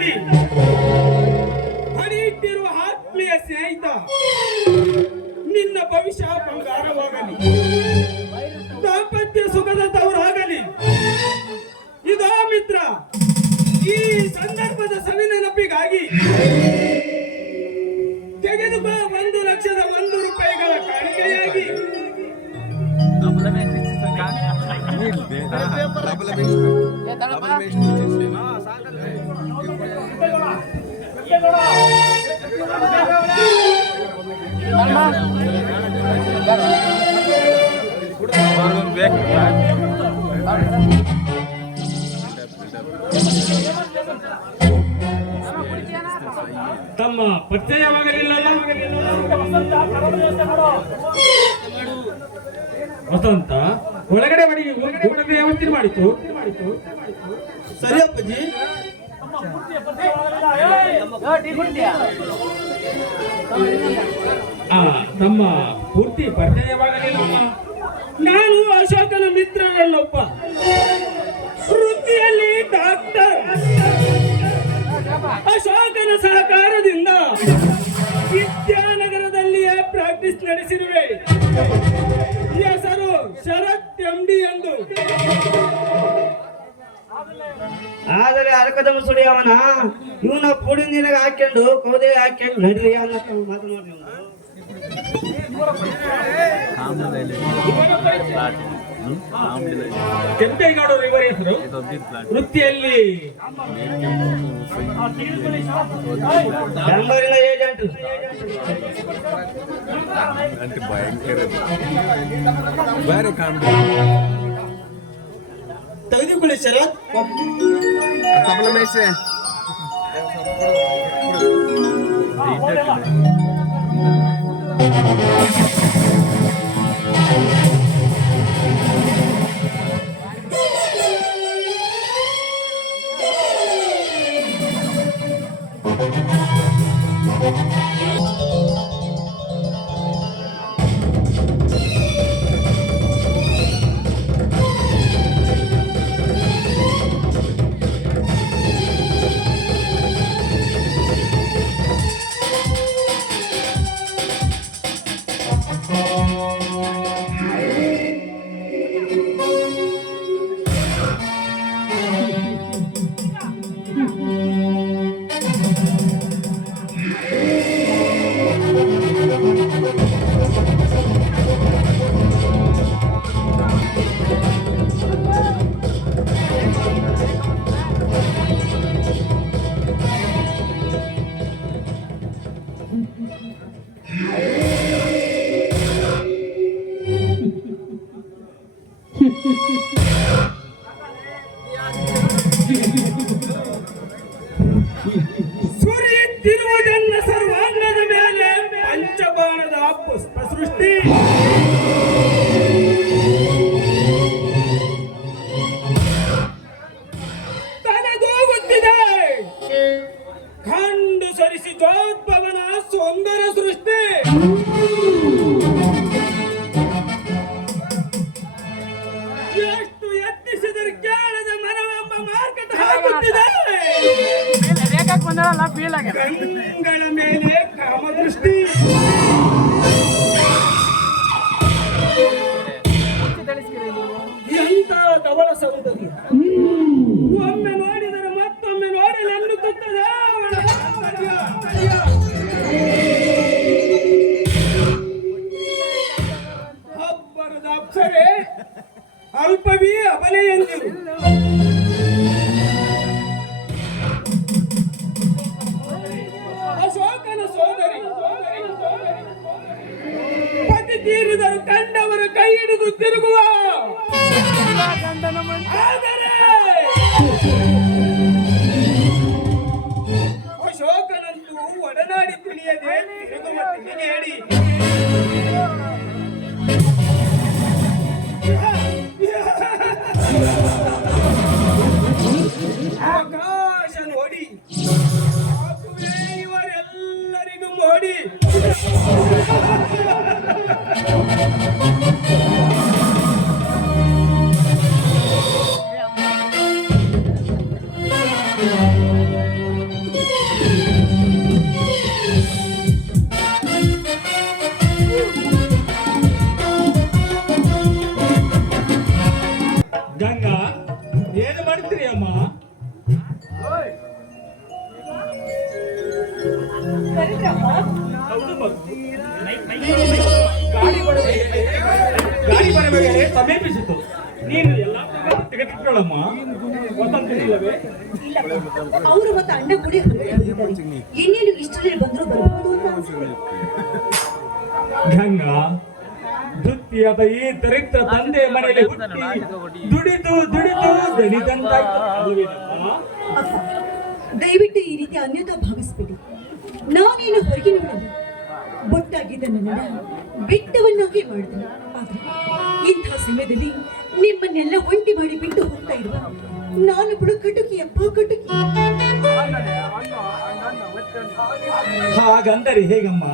ಜೀವನದಲ್ಲಿ ಹಣಿಯಿಟ್ಟಿರುವ ಆತ್ಮೀಯ ಸ್ನೇಹಿತ ನಿನ್ನ ಭವಿಷ್ಯ ಬಂಗಾರವಾಗಲಿ, ದಾಂಪತ್ಯ ಸುಖದ ತವರಾಗಲಿ. ಇದೋ ಮಿತ್ರ, ಈ ಸಂದರ್ಭದ ಸವಿನೆನಪಿಗಾಗಿ ತೆಗೆದುಕೋ 1,00,001 ರೂಪಾಯಿಗಳ ಕಾಣಿಕೆಯಾಗಿ. ತಮ್ಮ ಪರಿಚಯವಾಗಲಿಲ್ಲ ವಸಂತ ಒಳಗಡೆ ಊಟದ ವ್ಯವಸ್ಥೆ ಮಾಡಿತು. ಸರಿ ಅಪ್ಪಾಜಿ. ನಮ್ಮ ಪೂರ್ತಿ ಪರಿಚಯವಾಗಲಿಲ್ಲ. ನಾನು ಅಶೋಕನ ಮಿತ್ರರಲ್ಲೊಬ್ಬ, ವೃತ್ತಿಯಲ್ಲಿ ಡಾಕ್ಟರ್. ಅಶೋಕನ ಸಹಕಾರದಿಂದ ವಿದ್ಯಾನಗರದಲ್ಲಿಯೇ ಪ್ರಾಕ್ಟೀಸ್ ನಡೆಸಿರುವೆ. ಹೆಸರು ಶರತ್ MD ಎಂದು. ಆದರೆ ಅರಕದ ಮುಸುಡಿ ಅವನ ಇವನ ಪುಡಿ ನೀರಾಗ ಹಾಕೊಂಡು ಕೌದೆ ಹಾಕೊಂಡು ನಡ್ರಿ ಅವನ ಮಾತು ನೋಡಿ. ಕೆಂಪೇಗೌಡರು ಇವರ ಹೆಸರು. ವೃತ್ತಿಯಲ್ಲಿ ಬೆಂಗಳೂರಿನ ಏಜೆಂಟ್. ತೆಗೆದುಕೊಳ್ಳಿ ಶರತ್. ಸುರಿಯುತ್ತಿರುವುದನ್ನ ಸರ್ವಾಂಗದ ಮೇಲೆ ಪಂಚಬಾಣದ ಪುಷ್ಪ ಸೃಷ್ಟಿ. ತನಗೋಗುತ್ತಿದೆ ಕಂಡು ಸರಿಸಿ ಜೋದ್ಭವನ ಸುಂದರ ಸೃಷ್ಟಿ. ಎಷ್ಟು ಯತ್ನಿಸಿದರೆ ಕೇಳದ ಮನವೆಂಬ ಮಾರ್ಕಟ ಹಾಕುತ್ತಿದೆ. ಗಂಗಳ ಮೇಲೆ ಕಾಮದೃಷ್ಟಿ. ಎಂತ ಧವಳ ಸೌಂದರ್ಯ! ಒಮ್ಮೆ ನೋಡಿದರೆ ಮತ್ತೊಮ್ಮೆ ನೋಡಲು ಅನ್ನುತ್ತದೆ. ಅಬ್ಬರದ ಅಪ್ಸರೆ ಅಲ್ಪವೇ ಅಬಲೆ ಎಂದಿರು. ಅಶೋಕನ ಸೋದರಿ ಪತಿ ತೀರಿದರು ಕಂಡವರು ಕೈ ಹಿಡಿದು ತಿರುಗುವ. ಆದರೆ ಅಶೋಕನಂತೂ ಒಡನಾಡಿ ತಿಳಿಯದೆ ತಿರುಗುವ ಹೇಳಿ ಆಕಾಶ ನೋಡಿ ಇವರೆಲ್ಲರಿಗೂ ನೋಡಿ. ಬರ್ತೀರಿ ಅಮ್ಮ. ಹೌದು ಮಗು. ಗಾಡಿ ಬರಬೇಕೇ ಸಮೀಪಿಸಿತು. ನೀನು ಎಲ್ಲ ತೆಗೆದುಕೊಳ್ಳಮ್ಮ. ವಸಂತಿಲ್ಲವೇ? ಅವರು ಮತ್ತೆ ಅಣ್ಣ ಕೂಡ ಇನ್ನೇನು ಇಷ್ಟರಲ್ಲಿ ಬಂದ್ರು ಬರಬಹುದು ಅಂತ ಅನ್ಸುತ್ತೆ. ಗಂಗಾ, ದುತ್ತಿಯಾದ ಈ ದರಿದ್ರ ತಂದೆ ಮನೆಯಲ್ಲಿ ಹುಟ್ಟಿ ದುಡಿದು ದಣಿದಂತಾಯ್ತು ಅಲ್ವೇನಮ್ಮ? ಅಪ್ಪ, ದಯವಿಟ್ಟು ಈ ರೀತಿ ಅನ್ಯತಾ ಭಾವಿಸ್ಬೇಡಿ. ನಾನೇನು ಹೊರಗೆ ನೋಡಲ್ಲ. ಬೊಟ್ಟಾಗಿದ್ದ ನನ್ನನ್ನು ಬೆಟ್ಟವನ್ನಾಗಿ ಮಾಡಿದೆ. ಆದ್ರೆ ಇಂಥ ಸಮಯದಲ್ಲಿ ನಿಮ್ಮನ್ನೆಲ್ಲ ಒಂಟಿ ಮಾಡಿ ಬಿಟ್ಟು ಹೋಗ್ತಾ ಇರುವ ನಾನು ಕೂಡ ಕಟುಕಿ ಅಪ್ಪ, ಕಟುಕಿ. ಹಾಗಂದರೆ ಹೇಗಮ್ಮ?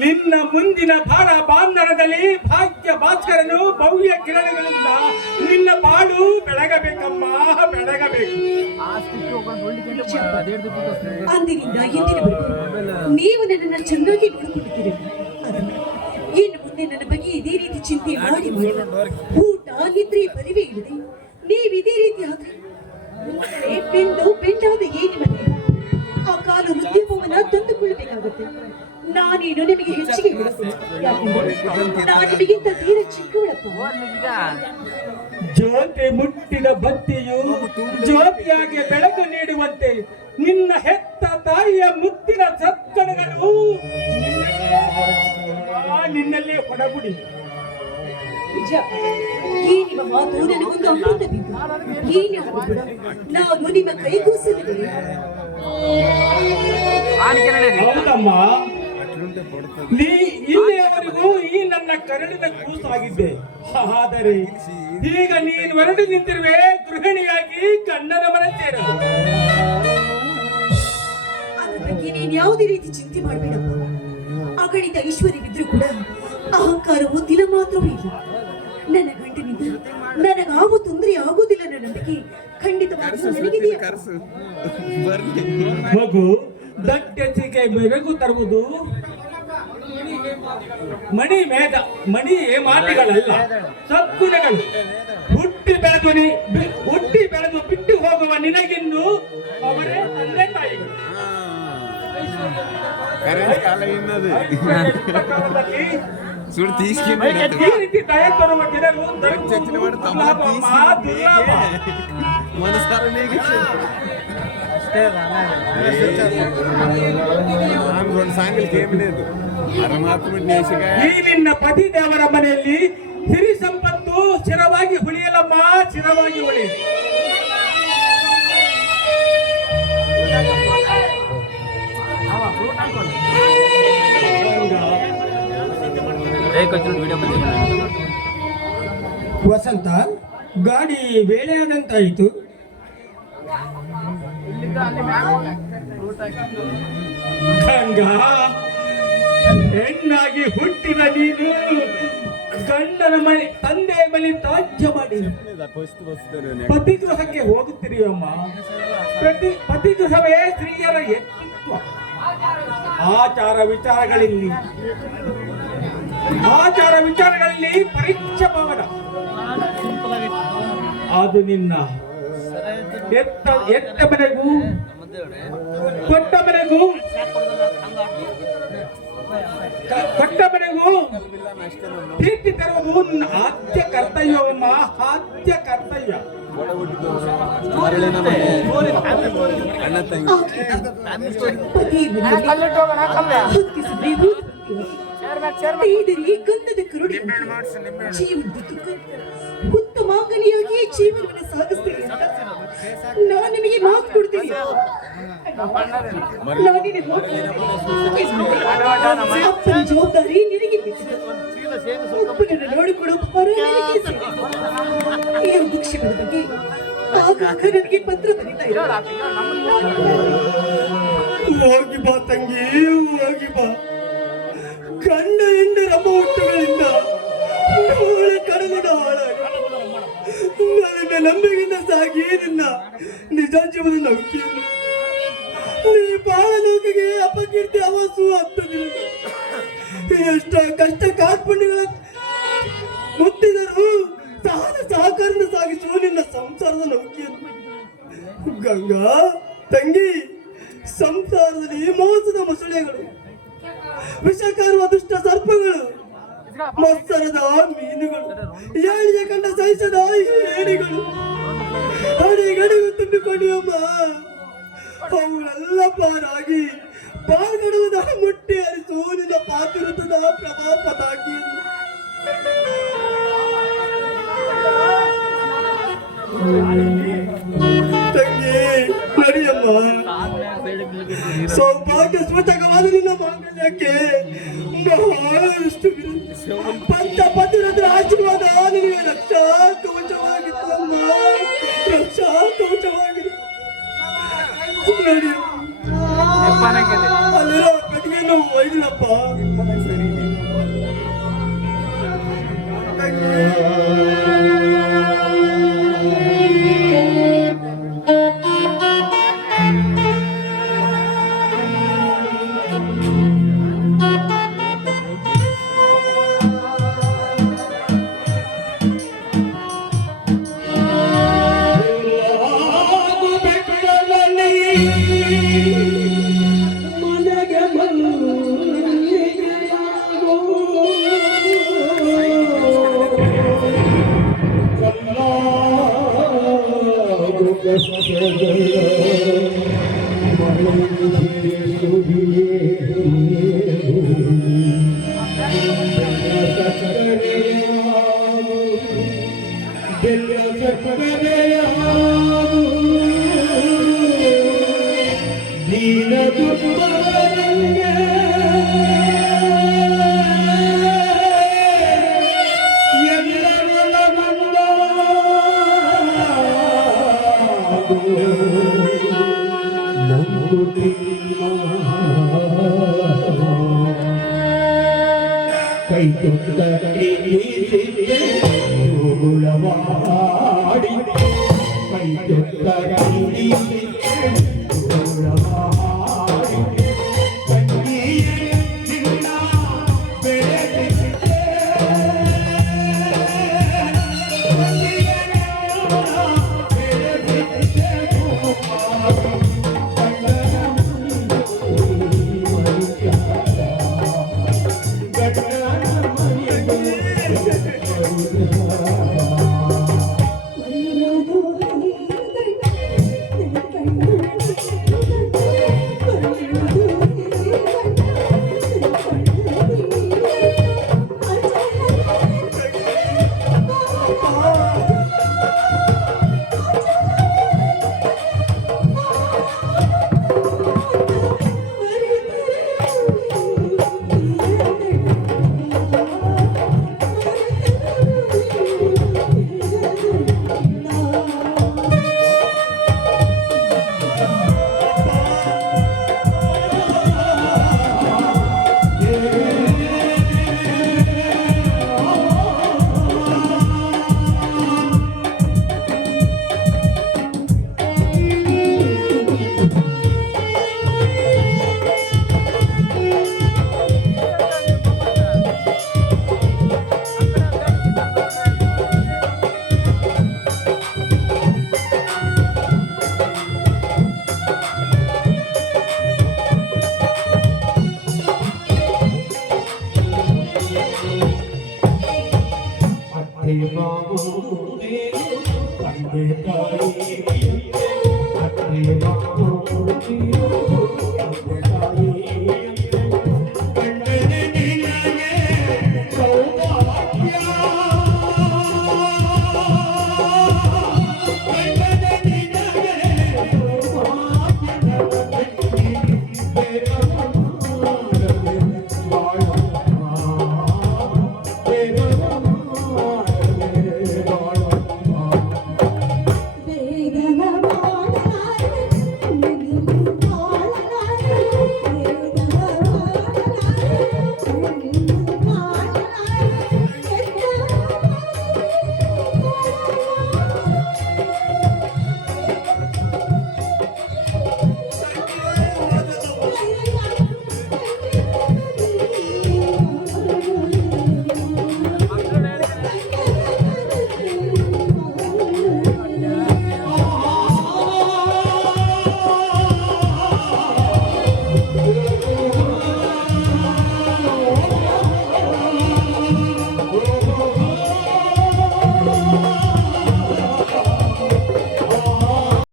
ನಿನ್ನ ಮುಂದಿನ ಭಾರ ಬಾಂಧನದಲ್ಲಿ ಭಾಗ್ಯ ಭಾಸ್ಕರನು ಭವ್ಯ ಕಿರಣಗಳಿಂದ ನಿನ್ನ ಬಾಳು ಬೆಳಗಬೇಕಮ್ಮ, ಬೆಳಗಬೇಕು. ಅಂದಿನಿಂದ ಇಂದಿನವರೆಗೂ ನೀವು ನನ್ನನ್ನು ಚೆನ್ನಾಗಿ ನೋಡಿಕೊಂಡಿದ್ದೀರಿ. ಇನ್ನು ಮುಂದೆ ನನ್ನ ಬಗ್ಗೆ ಇದೇ ರೀತಿ ಚಿಂತೆ ಮಾಡಿ ಊಟ ನಿದ್ರೆ ಬರಿವೇ ಇಲ್ಲದೆ ನೀವು ಇದೇ ರೀತಿ ಆದ್ರೆ ಬೆಂಡಾದ ಏನಿವತ್ತೆ ಆ ಕಾಲು ಉದ್ಯಮವನ್ನ ತಂದುಕೊಳ್ಳಬೇಕಾಗುತ್ತೆ. ನಾನೇನು ನಿಮಗೆ ಹೆಚ್ಚಿಗೆ ಹೇಳುತ್ತೇನೆ. ನಾನು ನಿಮಗಿಂತ ತೀರ ಚಿಕ್ಕವಳಪ್ಪ. ಜ್ಯೋತಿ ಮುಟ್ಟಿದ ಬತ್ತಿಯು ಜ್ಯೋತಿಯಾಗಿ ಬೆಳಕು ನೀಡುವಂತೆ ನಿನ್ನ ಹೆತ್ತ ತಾಯಿಯ ಮುತ್ತಿನ ಸತ್ಕಣಗಳು ನಿನ್ನಲ್ಲೇ ಹೊಡಗುಡಿ. ನಿಜ, ಈ ನಿಮ್ಮ ಮಾತು ನನಗೊಂದು ಅಮೃತ ಬಿದ್ದು. ಏನೇ ಕೂಡ ನಾನು ನಿಮ್ಮ ಕೈಗೂಸಲಿದೆ. ಹೌದಮ್ಮ, ನೀ ಇಲ್ಲಿಯವರೆಗೂ ಈ ನನ್ನ ಕರಡಿನ ಕೂಸಾಗಿದ್ದೆ. ಆದರೆ ಈಗ ನೀನು ಹೊರಡು ನಿಂತಿರುವೆ ಗೃಹಿಣಿಯಾಗಿ ಗಂಡನ ಮನೆ ಸೇರಲು. ಅದ್ರ ಬಗ್ಗೆ ನೀನು ಯಾವುದೇ ರೀತಿ ಚಿಂತೆ ಮಾಡಬೇಡಪ್ಪ. ಅಗಣಿತ ಐಶ್ವರ್ಯವಿದ್ರೂ ಕೂಡ ಅಹಂಕಾರವು ತಿಲ ಮಾತ್ರವೂ ಇಲ್ಲ. ನನ್ನ ಗಂಡನಿಂದ ನನಗಾವ ತೊಂದರೆ ಆಗುವುದಿಲ್ಲ ನನ್ನ ನಂಬಿಕೆ ಖಂಡಿತವಾಗಿ ನನಗಿದೆಯಾ. ಮಗು, ದಟ್ಟೆಸಿಗೆ ಬೆರಗು ತರುವುದು ಮಣಿ ಮಾತಿಗಳಲ್ಲ, ಸದ್ಗುಣಗಳು. ಹುಟ್ಟಿ ಬೆಳೆದು ಬಿಟ್ಟು ಹೋಗುವ ನಿನಗಿನ್ನು ಅವರೇ ತಂದೆ ತಾಯಿಗಳು. ಈ ರೀತಿ ದಯ ತರುವ ಜನರು ಈ ನಿನ್ನ ಪತಿ ದೇವರ ಮನೆಯಲ್ಲಿ ಸಿರಿ ಸಂಪತ್ತು ಸ್ಥಿರವಾಗಿ ಉಳಿಯಲಮ್ಮ, ಸ್ಥಿರವಾಗಿ ಉಳಿಯಲಿ. ವಸಂತ, ಗಾಡಿ ವೇಳೆ ಆದಂತಾಯಿತು. ಗಂಗಾ, ಹೆಣ್ಣಾಗಿ ಹುಟ್ಟಿದ ನೀನು ಗಂಡನ ಮನೆ ತಂದೆ ಮನೆ ತ್ಯಾಜ್ಯ ಮಾಡಿ ಪತಿಗೃಹಕ್ಕೆ ಹೋಗುತ್ತಿರಿಯಮ್ಮ. ಪತಿಗೃಹವೇ ಸ್ತ್ರೀಯರ ವ್ಯಕ್ತಿತ್ವ. ಆಚಾರ ವಿಚಾರಗಳಲ್ಲಿ ಪರೀಕ್ಷೆ ಪವನ. ಅದು ನಿನ್ನ ಎತ್ತ ಮನೆಗೂ ಕೊಟ್ಟ ಮನೆಗೂ ಕೀರ್ತಿ ತರುವುದು ಆದ್ಯ ಕರ್ತವ್ಯವಮ್ಮ, ಆದ್ಯ ಕರ್ತವ್ಯ. ಗಂಧದ ಕರುಡಿ ಜೀವನದ ದುಃಖ ಉತ್ತಮಾಂಗನಿಯಾಗಿ ಜೀವನವನ್ನು ಸಾಗಿಸ್ತೀನಿ ಅಂತ ನಾನು ನಿಮಗೆ ಮಾತು ಕೊಡ್ತೀನಿ. ಅಪ್ಪನ ಜವಾಬ್ದಾರಿ ನಿನಗೆ ಬಿಟ್ಟಿದೆ. ಒಬ್ಬನನ್ನು ನೋಡಿಕೊಳ್ಳೋ ಭಾರ ನಿನಗೆ ಸೇರಿದೆ. ಈ ದುಃಖಗಳ ಬಗ್ಗೆ ಆಗಾಗ ನನಗೆ ಪತ್ರ ಬರೀತಾ ಇದ್ದಾರೆ. ಹೋಗಿ ಬಾ ತಂಗಿ, ಹೋಗಿ ಬಾ. ಗಂಡ ಹೆಂಡರ ಹುಟ್ಟುಗಳಿಂದ ಕಡಗಡ ಹಾಳಾಗ ನನ್ನ ನಂಬಿಕೆಯಿಂದ ಸಾಗಿ ನಿನ್ನ ನಿಜ ಜೀವನ ನಂಬಿಕೆಯನ್ನು ನೀ ಬಾಳ ಲೋಕಿಗೆ ಅಪಕೀರ್ತಿ ಅವಸು ಆಗ್ತದಿಲ್ಲ. ಎಷ್ಟ ಕಷ್ಟ ಕಾರ್ಪಣ್ಯಗಳ ಮುಟ್ಟಿದರೂ ಸಹಕಾರನ ಸಾಗಿಸುವ ನಿನ್ನ ಸಂಸಾರದ ನಂಬಿಕೆಯನ್ನು ಗಂಗಾ ತಂಗಿ, ಸಂಸಾರದಲ್ಲಿ ಮೋಸದ ಮೊಸಳೆಗಳು, ವಿಷಕಾರುವ ದುಷ್ಟ ಸರ್ಪಗಳು, ಮತ್ಸರದ ಮೀನುಗಳು, ಏಳಿಗೆ ಕಂಡ ಸಹಿಸದ ಏಡಿಗಳು ಅಡಿಗಡಿಗೂ ತುಂಬಿಕೊಂಡಿಯಮ್ಮ. ಅವುಗಳೆಲ್ಲ ಪಾರಾಗಿ ಪಾಲ್ಗಡುವುದ ಮುಟ್ಟಿ ಹರಿಸು ನಿನ್ನ ಪಾತಿರುತ್ತದ ಪ್ರಭಾಪದಾಗಿಯನ್ನು. ತಂಗಿ ನಡಿಯಮ್ಮ. ಸೌಭಾಗ್ಯ ಸೂಚಕವಾದ ನಿನ್ನ ಮಾಂಗಲ್ಯಕ್ಕೆ ಬಹಳಷ್ಟು ಪಂಚ ಪತಿರದ್ರ ಆಶೀರ್ವಾದ ನಿನಗೆ ರಕ್ಷಾ ಕವಚವಾಗಿತ್ತಮ್ಮ, ರಕ್ಷಾ ಕವಚವಾಗಿದೆ. ಅಲ್ಲಿರೋ ಕಟ್ಟಿಗೆಯನ್ನು ಒಯ್ದಿನಪ್ಪ. ಕೈ ತುತ್ತವಾಡಿ ಕೈ ತುತ್ತವಾಡಿ ತಂದೆ ತಾಯಿ